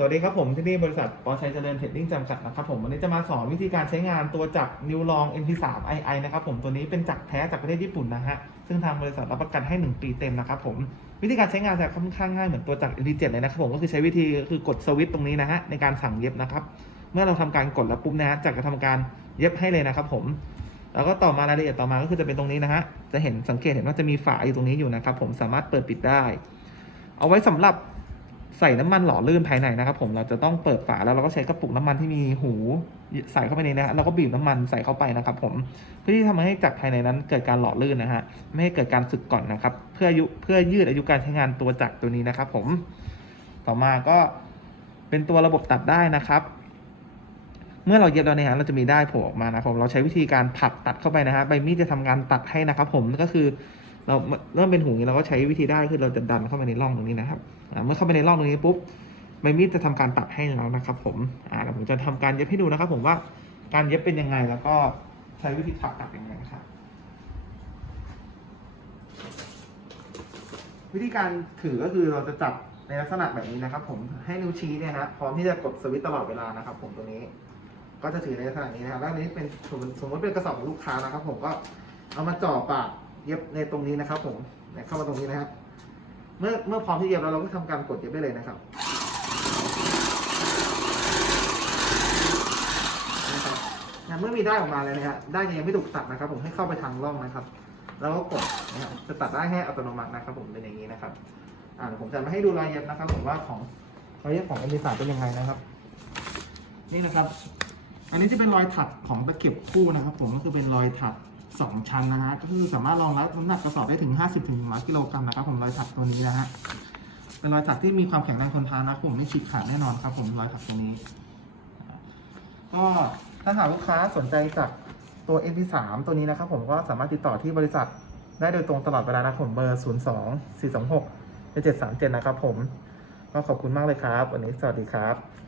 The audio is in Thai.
สวัสดีครับผมที่นี่บริษัทปอชัยเจริญเทรดดิ้งจำกัดนะครับผมวันนี้จะมาสอนวิธีการใช้งานตัวจักร New Long NP3 II นะครับผมตัวนี้เป็นจักรแท้จากประเทศญี่ปุ่นนะฮะซึ่งทางบริษัทรับประกันให้ 1 ปีเต็มนะครับผมวิธีการใช้งานจะค่อนข้างง่ายเหมือนตัวจักร NP7 เลยนะครับผมก็คือใช้วิธีคือกดสวิตช์ตรงนี้นะฮะในการสั่งเย็บนะครับเมื่อเราทำการกดแล้วปุ๊บนะฮะจักรจะทำการเย็บให้เลยนะครับผมแล้วก็ต่อมารายละเอียดต่อมาก็คือจะเป็นตรงนี้นะฮะจะเห็นสังเกตเห็นว่าจะมีฝาอยู่ตรงนี้อยู่นะครับผมสามารถเปิดปิดได้ เอาไว้สำหรับ ใส่น้ำมันหล่อลื่นภายในนะครับ ผมเราจะต้องเปิดฝาแล้วเราก็ใช้กระปุกน้ำมันที่มีหูใส่เข้าไปในนี้นะแล้วก็บีบน้ำมันใส่เข้าไปนะครับ ผมเพื่อที่ทำให้จักรภายในนั้นเกิดการหล่อลื่นนะฮะไม่ให้เกิดการสึกก่อนนะครับ เพื่ออายุเพื่อยืดอายุการใช้งานตัวจักรตัวนี้นะครับ ผมต่อมาก็เป็นตัวระบบตัดได้นะครับ เมื่อเราเย็บแล้วเนี่ยฮะเราจะมีได้โผล่ออกมานะครับผมเราใช้วิธีการผักตัดเข้าไปนะฮะใบมีดจะทำการตัดให้นะครับ ผมก็คือ เราเริ่มเป็นหูอย่างนี้เราก็ใช้วิธีได้คือเราจะดันเข้าไปในร่องตรงนี้นะครับเมื่อเข้าไปในร่องตรงนี้ปุ๊บใบมีดจะทำการตัดให้แล้วนะครับ ผมอ่าผมจะทำการเย็บให้ดูนะครับ ผมว่าการเย็บเป็นยังไงแล้วก็ใช้วิธีถักตัดยังไงครับวิธีการถือก็คือเราจะจับในลักษณะแบบนี้นะครับ ผมให้นิ้วชี้เนี่ยฮะพร้อมที่จะกดสวิตช์ตลอดเวลานะครับ ผมตัวนี้ ก็จะถือในลักษณะนี้นะครับแล้วนี้เป็นสมสมมติเป็นกระสอบของลูกค้านะครับ ผมก็เอามาจ่อปาก เย็บในตรงนี้นะครับผมเนี่ยเข้ามาตรงนี้นะฮะเมื่อเมื่อพร้อมที่เย็บแล้วเราก็ทำการกดเย็บได้เลยนะครับนะเมื่อมีได้ออกมาเลยนะฮะได้ยังไม่ถูกตัดนะครับ ผมให้เข้าไปทางร่องนะครับ แล้วก็กดนะครับจะตัดได้ให้อัตโนมัตินะครับ ผมเป็นอย่างนี้นะครับ อ่าเดี๋ยวผมจะมาให้ดูรอยเย็บนะครับ ผมว่าของรอยเย็บของเอ็นดีสาเป็นยังไงนะครับ นี่นะครับ อันนี้จะเป็นรอยถักของตะเข็บคู่นะครับ ผมก็คือเป็นรอยถักสองชั้นนะฮะก็คือสามารถรองรับน้ำหนักกระสอบได้ถึง 50ถึง100กิโลกรัมนะครับ ผมรอยถักตัวนี้นะฮะเป็นรอยถักที่มีความแข็งแรงทนทานนะครับผมไม่ฉีกขาดแน่นอนครับ ผมรอยถักตัวนี้ ก็ถ้าหากลูกค้าสนใจจากตัว NP3 ตัวนี้นะครับ ผมก็สามารถติดต่อที่บริษัทได้โดยตรงตลอดเวลานะครับผมเบอร์ 02 426 7737 นะครับผม ก็ขอบคุณมากเลยครับ วันนี้สวัสดีครับ